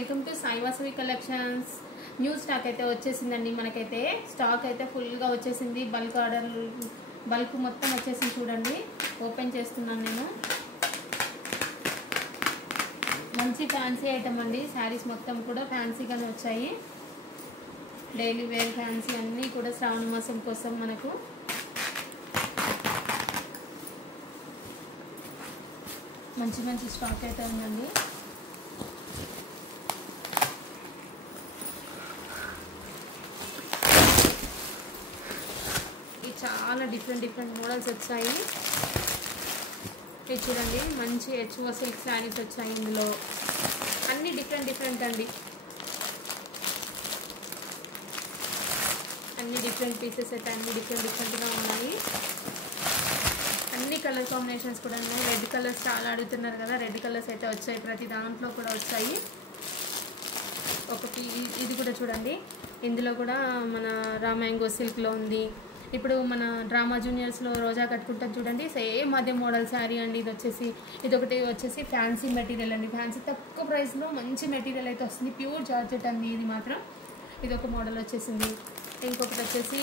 Welcome to Sai Vasavi collections. New stock అయితే వచ్చేసిందండి. మనకైతే స్టాక్ అయితే ఫుల్గా వచ్చేసింది. బల్క్ మొత్తం వచ్చేసింది. చూడండి, ఓపెన్ చేస్తున్నాను నేను. మంచి ఫ్యాన్సీ ఐటమ్ అండి. శారీస్ మొత్తం కూడా ఫ్యాన్సీగానే వచ్చాయి. డైలీ వేర్ ఫ్యాన్సీ అన్నీ కూడా శ్రావణ మాసం కోసం మనకు మంచి మంచి స్టాక్ అయితే ఉందండి. ఇది చాలా డిఫరెంట్ మోడల్స్ వచ్చాయి. ఇది చూడండి, మంచి హెచ్ఓ సిల్క్ శారీస్ వచ్చాయి. ఇందులో అన్ని డిఫరెంట్ అండి. అన్ని డిఫరెంట్ పీసెస్ అయితే అన్ని డిఫరెంట్గా ఉన్నాయి. అన్ని కలర్ కాంబినేషన్స్ కూడా ఉన్నాయి. రెడ్ కలర్స్ చాలా అడుగుతున్నారు కదా, రెడ్ కలర్స్ అయితే వచ్చాయి. ప్రతి దాంట్లో కూడా వచ్చాయి. ఒకటి ఇది కూడా చూడండి, ఇందులో కూడా మన రా మ్యాంగో సిల్క్లో ఉంది. ఇప్పుడు మన డ్రామా జూనియర్స్లో రోజా కట్టుకుంటాం చూడండి, సేమ్ అదే మోడల్ శారీ అండి. ఇదొకటి వచ్చేసి ఫ్యాన్సీ మెటీరియల్ అండి. ఫ్యాన్సీ తక్కువ ప్రైస్లో మంచి మెటీరియల్ అయితే వస్తుంది. ప్యూర్ జార్జెట్ అండి ఇది మాత్రం. ఇదొక మోడల్ వచ్చేసింది. ఇంకొకటి వచ్చేసి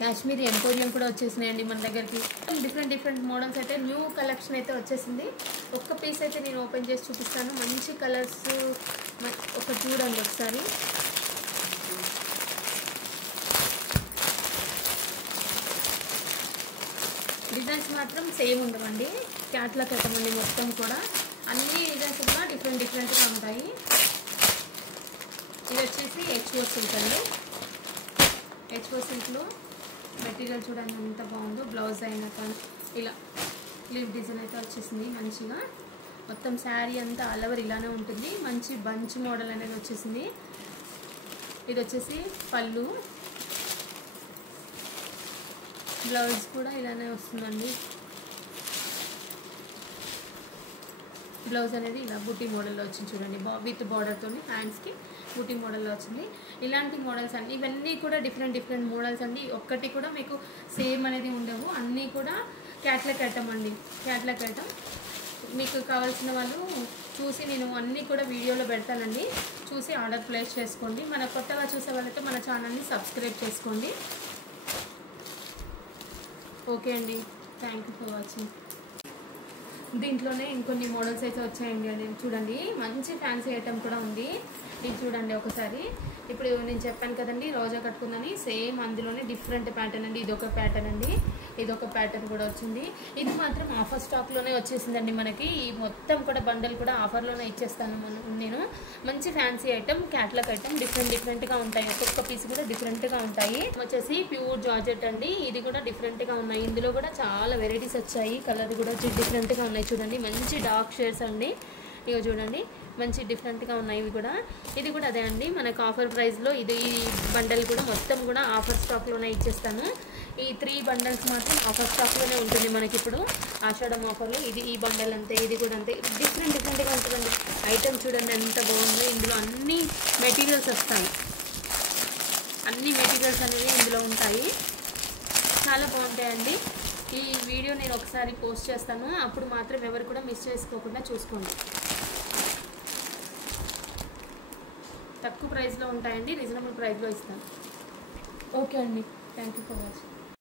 కాశ్మీరీ ఎంపోరియం కూడా వచ్చేసినాయండి మన దగ్గరికి. డిఫరెంట్ మోడల్స్ అయితే న్యూ కలెక్షన్ అయితే వచ్చేసింది. ఒక్క పీస్ అయితే నేను ఓపెన్ చేసి చూపిస్తాను. మంచి కలర్స్ ఒక చూడండి ఒకసారి. డిజైన్స్ మాత్రం సేమ్ ఉండవండి. క్యాట్లాగ్ కట్టమండి మొత్తం కూడా. అన్ని డిజైన్స్ కూడా డిఫరెంట్గా ఉంటాయి. ఇది వచ్చేసి హెచ్ఓ సిల్క్ అండి. హెచ్ఓ సిల్క్లో మెటీరియల్ చూడండి ఎంత బాగుందో. బ్లౌజ్ అయినా కానీ ఇలా లీవ్ డిజైన్ అయితే వచ్చేసింది మంచిగా. మొత్తం శారీ అంతా ఆల్ ఓవర్ ఇలానే ఉంటుంది. మంచి బంచ్ మోడల్ అనేది వచ్చేసింది. ఇది వచ్చేసి పళ్ళు, బ్లౌజ్ కూడా ఇలానే వస్తుందండి. బ్లౌజ్ అనేది ఇలా బూటీ మోడల్లో వచ్చింది చూడండి. విత్ బార్డర్తో హ్యాండ్స్కి బూటీ మోడల్లో వచ్చింది. ఇలాంటి మోడల్స్ అండి. ఇవన్నీ కూడా డిఫరెంట్ మోడల్స్ అండి. ఒక్కటి కూడా మీకు సేమ్ అనేది ఉండవు. అన్నీ కూడా క్యాట్లాగ్ ఐటమ్ అండి. క్యాట్లాగ్ ఐటమ్ మీకు కావాల్సిన వాళ్ళు చూసి నేను అన్నీ కూడా వీడియోలో పెడతానండి. చూసి ఆర్డర్ ప్లేస్ చేసుకోండి. మన కొత్తగా చూసే వాళ్ళైతే మన ఛానల్ని సబ్స్క్రైబ్ చేసుకోండి. ఓకే అండి, థ్యాంక్ యూ ఫర్ వాచింగ్. దీంట్లోనే ఇంకొన్ని మోడల్స్ అయితే వచ్చాయండి. అది చూడండి, మంచి ఫ్యాన్సీ ఐటమ్ కూడా ఉంది. ఇది చూడండి ఒకసారి. ఇప్పుడు నేను చెప్పాను కదండి రోజా కట్టుకుందని, సేమ్ అందులోనే డిఫరెంట్ ప్యాటర్న్ అండి. ఇదొక ప్యాటర్న్ అండి, ఇదొక ప్యాటర్న్ కూడా వచ్చింది. ఇది మాత్రం ఆఫర్ స్టాక్లోనే వచ్చేసిందండి మనకి. ఈ మొత్తం కూడా బండల్ కూడా ఆఫర్లోనే ఇచ్చేస్తాను నేను. మంచి ఫ్యాన్సీ ఐటమ్, క్యాట్లాగ్ ఐటమ్ డిఫరెంట్గా ఉంటాయి. ఒక్కొక్క పీస్ కూడా డిఫరెంట్గా ఉంటాయి. వచ్చేసి ప్యూర్ జార్జెట్ అండి. ఇది కూడా డిఫరెంట్గా ఉన్నాయి. ఇందులో కూడా చాలా వెరైటీస్ వచ్చాయి. కలర్ కూడా డిఫరెంట్గా ఉన్నాయి చూడండి. మంచి డార్క్ షేడ్స్ అండి. ఇవి చూడండి, మంచి డిఫరెంట్గా ఉన్నాయి ఇవి కూడా. ఇది కూడా అదే అండి, మనకు ఆఫర్ ప్రైస్లో ఈ బండల్ కూడా మొత్తం కూడా ఆఫర్ స్టాక్లోనే ఇచ్చేస్తాను. ఈ 3 బండల్స్ మాత్రం ఆఫర్ స్టాక్లోనే ఉంటుంది మనకి ఇప్పుడు ఆషాఢం ఆఫర్లో. ఈ బండల్ అంతే, ఇది కూడా అంతే. డిఫరెంట్గా ఉంటుందండి. ఐటమ్ చూడండి ఎంత బాగుందో. ఇందులో అన్ని మెటీరియల్స్ వస్తాయి. అన్ని మెటీరియల్స్ అనేవి ఇందులో ఉంటాయి. చాలా బాగుంటాయండి. ఈ వీడియో నేను ఒకసారి పోస్ట్ చేస్తాను. అప్పుడు మాత్రం ఎవరు కూడా మిస్ చేసుకోకుండా చూసుకోండి. తక్కువ ప్రైస్లో ఉంటాయండి, రీజనబుల్ ప్రైస్లో ఇస్తాను. ఓకే అండి, థ్యాంక్ యూ ఫర్ వాచింగ్.